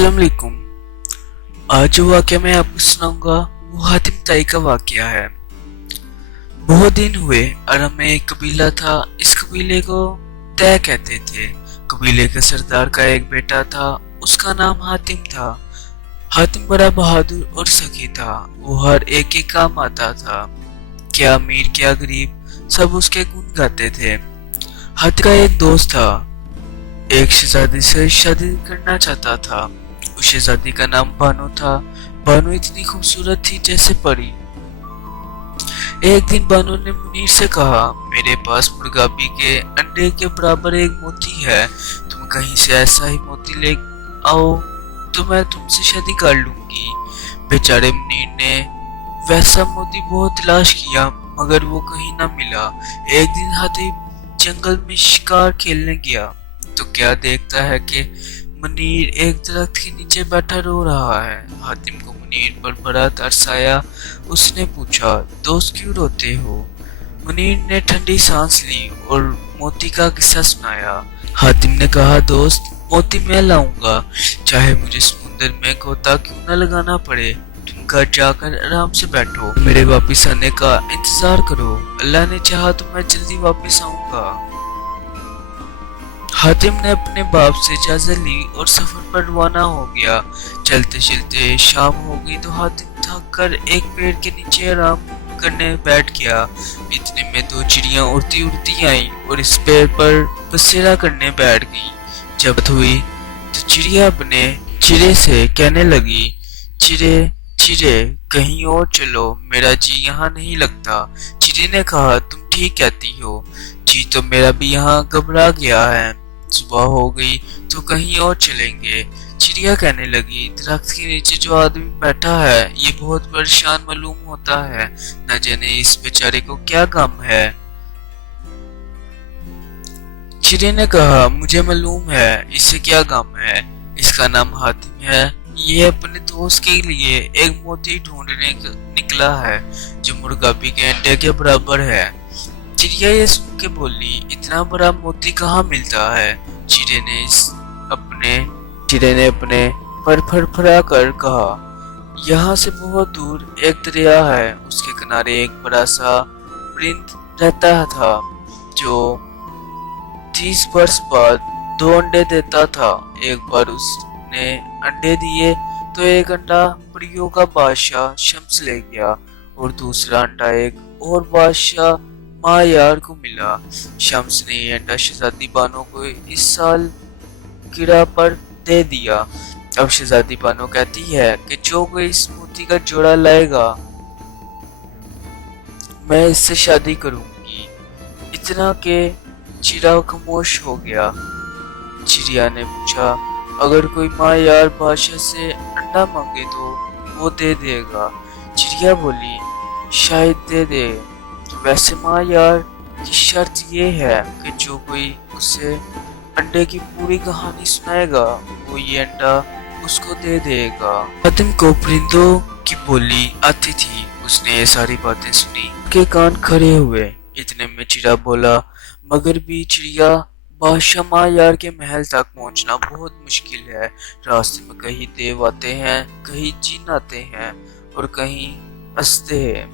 अस्सलाम वालेकुम। आज जो वाक़या मैं आपको सुनाऊंगा वो हातिम ताई का वाक़या है। बहुत दिन हुए अरब में एक कबीला था। इस कबीले को तय कहते थे। कबीले के सरदार का एक बेटा था, उसका नाम हातिम था। हातिम बड़ा बहादुर और सखी था। वो हर एक के काम आता था। क्या अमीर क्या गरीब, सब उसके गुण गाते थे। हातिम का एक दोस्त था, एक शहजादी से शादी करना चाहता था। उस शहजादी का नाम बानो था। बानो इतनी खूबसूरत थी जैसे परी। एक दिन बानो ने मुनीर से कहा, मेरे पास मुर्गाबी के अंडे के बराबर एक मोती है, तुम कहीं से ऐसा ही मोती ले आओ तो मैं तुमसे शादी कर लूंगी। बेचारे मुनीर ने वैसा मोती बहुत तलाश किया मगर वो कहीं ना मिला। एक दिन हाथी जंगल में शिकार खेलने गया तो क्या देखता है कि मुनीर एक दरख्त के नीचे बैठा रो रहा है। हातिम को मुनीर पर बड़ा तरस आया। उसने पूछा, दोस्त क्यों रोते हो? मुनीर ने ठंडी सांस ली और मोती का किस्सा सुनाया। हातिम ने कहा, दोस्त मोती मैं लाऊंगा, चाहे मुझे समुद्र में गोता क्यों न लगाना पड़े। तुम घर जाकर आराम से बैठो, मेरे वापस आने का इंतजार करो। अल्लाह ने चाहा तो मैं जल्दी वापस आऊंगा। हातिम ने अपने बाप से इजाजत ली और सफर पर रवाना हो गया। चलते चलते शाम हो गई तो हातिम थक कर एक पेड़ के नीचे आराम करने बैठ गया। इतने में दो चिड़ियां उड़ती उड़ती आईं और इस पेड़ पर बसेरा करने बैठ गईं। जब हुई तो चिड़िया अपने चिड़े से कहने लगी, चिड़े चिड़े कहीं और चलो, मेरा जी यहाँ नहीं लगता। चिड़े ने कहा, तुम ठीक कहती हो, जी तो मेरा भी यहाँ घबरा गया है। सुबह हो गई तो कहीं और चलेंगे। चिड़िया कहने लगी, दरख्त के नीचे जो आदमी बैठा है ये बहुत परेशान मालूम होता है, न जाने इस बेचारे को क्या गम है। चिड़िया ने कहा, मुझे मालूम है इसे क्या गम है, इसका नाम हातिम है। ये अपने दोस्त के लिए एक मोती ढूंढने निकला है जो मुर्गाबी के अंडे के बराबर है। चिड़िया ये सुन के बोली, इतना बड़ा मोती कहाँ मिलता है? चिड़े ने अपने पर फड़फड़ा कर कहा, यहाँ से बहुत दूर एक दरिया है, उसके किनारे एक बड़ा सा परिंद रहता था जो 30 वर्ष बाद 2 अंडे देता था। एक बार उसने अंडे दिए तो एक अंडा परियों का बादशाह शम्स ले गया और दूसरा अंडा एक और बादशाह मायार को मिला। शम्स ने ये अंडा शहजादी बानो को इस साल कीड़ा पर दे दिया। अब शहजादी बानो कहती है कि जो कोई इस मोती का जोड़ा लाएगा मैं इससे शादी करूंगी। इतना के चिड़ा खामोश हो गया। चिड़िया ने पूछा, अगर कोई मायार बादशाह से अंडा मांगे तो वो दे देगा? चिड़िया बोली, शायद दे दे, वैसे माँ यार की शर्त ये है कि जो कोई उसे अंडे की पूरी कहानी सुनाएगा वो ये अंडा उसको दे देगा। हातिम को परिंदों की बोली आती थी। उसने ये सारी बातें सुनी के कान खड़े हुए। इतने में चिड़ा बोला, मगर भी चिड़िया, बादशाह माँ यार के महल तक पहुंचना बहुत मुश्किल है। रास्ते में कहीं देव आते हैं, कहीं जिन आते हैं और कहीं हंसते हैं।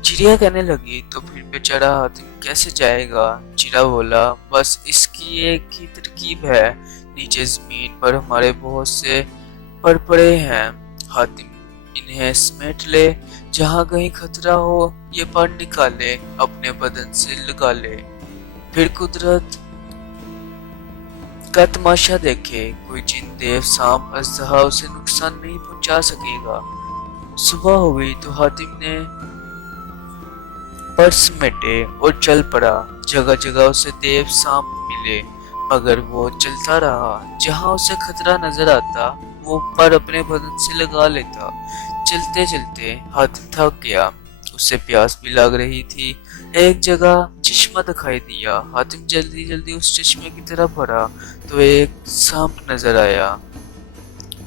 चिड़िया कहने लगी, तो फिर बेचारा हातिम कैसे जाएगा? चिड़ा बोला, बस इसकी एक ही तरकीब है, नीचे जमीन पर हमारे बहुत से पर पड़े हैं, हातिम इन्हें समेट ले, जहाँ कहीं खतरा हो ये पर निकाले, अपने बदन से लगा ले, फिर कुदरत का तमाशा देखे। कोई जिन देव सांप अजहा उसे नुकसान नहीं पहुंचा सकेगा। सुबह हो गई तो हातिम ने पर्स मेटे और चल पड़ा। जगह जगह उसे देव सांप मिले मगर वो चलता रहा। जहाँ उसे खतरा नजर आता वो पर अपने बदन से लगा लेता। चलते चलते हातिम थक गया। उसे प्यास भी लग रही थी। एक जगह चश्मा दिखाई दिया। हातिम जल्दी जल्दी उस चश्मे की तरफ बढ़ा तो एक सांप नजर आया।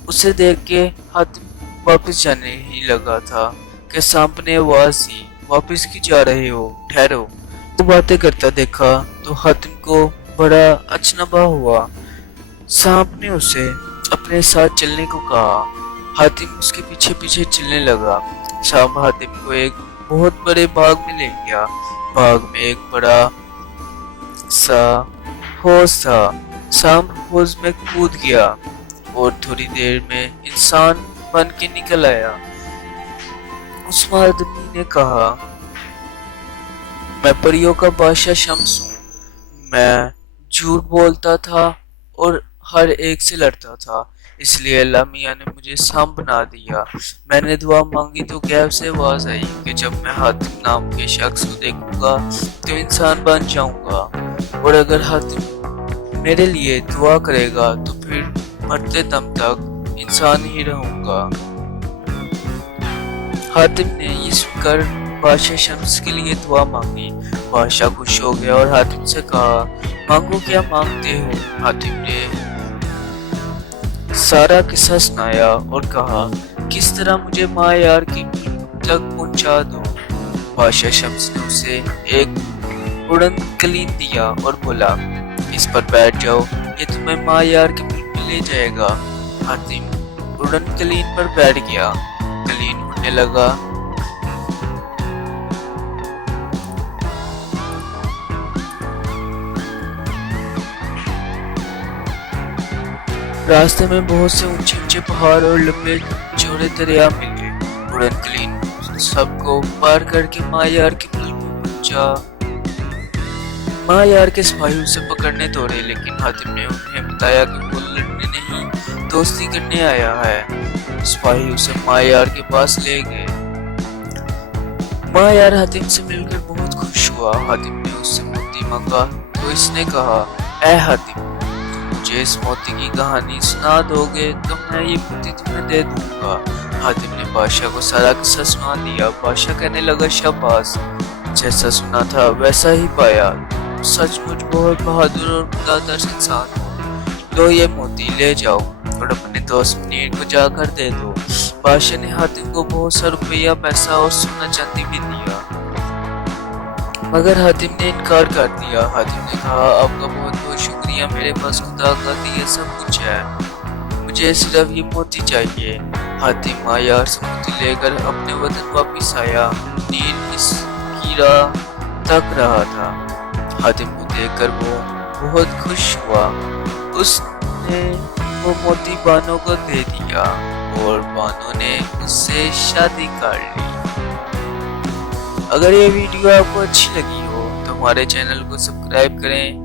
उसे देख के हातिम वापस जाने ही लगा था कि सांप ने आवाज दी, वापस क्यों जा रहे हो, ठहरो। वो बातें करता देखा तो हातिम को बड़ा अचनबा हुआ। सांप ने उसे اپنے ساتھ چلنے کو کہا۔ حاتم اس کے پیچھے پیچھے چلنے لگا۔ شام حاتم کو ایک بہت بڑے باغ میں لے گیا۔ باغ میں ایک بڑا سا حوض تھا۔ شام حوض میں کود گیا اور تھوڑی دیر میں انسان بن کے نکل آیا۔ اس آدمی نے کہا، میں پریوں کا بادشاہ شمس ہوں۔ میں جھوٹ بولتا تھا اور ہر ایک سے لڑتا تھا، اس لیے اللہ میاں نے مجھے سام بنا دیا۔ میں نے دعا مانگی تو غیب سے آواز آئی کہ جب میں حاتم نام کے شخص کو دیکھوں گا تو انسان بن جاؤں گا، اور اگر حاتم میرے لیے دعا کرے گا تو پھر مرتے دم تک انسان ہی رہوں گا۔ حاتم نے یہ سن کر بادشاہ شمس کے لیے دعا مانگی۔ بادشاہ خوش ہو گیا اور حاتم سے کہا، مانگو کیا مانگتے ہو؟ حاتم نے سارا قصہ سنایا اور کہا، کس طرح مجھے ماں یار کی ملک تک پہنچا دو۔ بادشاہ شمس نے اسے ایک اڑن قلین دیا اور بولا، اس پر بیٹھ جاؤ، یہ تمہیں ماں یار کے ملک میں لے جائے گا۔ حاتم اڑن قلین پر بیٹھ گیا۔ قلین اڑنے لگا۔ راستے میں بہت سے اونچے اونچے پہاڑ اور لمبے چوڑے دریا ملے۔ اڑن قلین سب کو پار کر کے ماں یار کے ملک میں پہنچا۔ ماں یار کے سپاہی اسے پکڑنے دوڑے، لیکن حاتم نے انہیں بتایا کہ وہ لڑنے نہیں، دوستی کرنے آیا ہے۔ سپاہی اسے ماں یار کے پاس لے گئے۔ ماں یار حاتم سے مل کر بہت خوش ہوا۔ حاتم نے اس سے موتی مانگا تو اس نے کہا، اے حاتم، مجھے اس موتی کی کہانی سنا دو گے تو میں یہ موتی تمہیں دے دوں گا۔ حاتم نے بادشاہ کو سارا قصہ سنا دیا۔ بادشاہ کہنے لگا، شاباش، جیسا سنا تھا ویسا ہی پایا، سچ مچ بہت بہادر اور مقدس انسان ہو۔ لو یہ موتی لے جاؤ اور اپنے دوست منیر کو جا کر دے دو۔ بادشاہ نے حاتم کو بہت سا روپیہ، پیسہ اور سونا چاندی بھی دیا، مگر حاتم نے انکار کر دیا۔ حاتم نے کہا، آپ کا بہت بہت شکریہ، میرے پاس خدا کا دیا سب کچھ ہے، مجھے صرف یہ موتی چاہیے۔ حاتم ماں یار سے موتی لے کر اپنے وطن واپس آیا۔ نیل اس کی راہ تک رہا تھا۔ حاتم کو دیکھ کر وہ بہت خوش ہوا۔ اس نے وہ موتی بانو کو دے دیا اور بانو نے اس سے شادی کر لی۔ اگر یہ ویڈیو آپ کو اچھی لگی ہو تو ہمارے چینل کو سبسکرائب کریں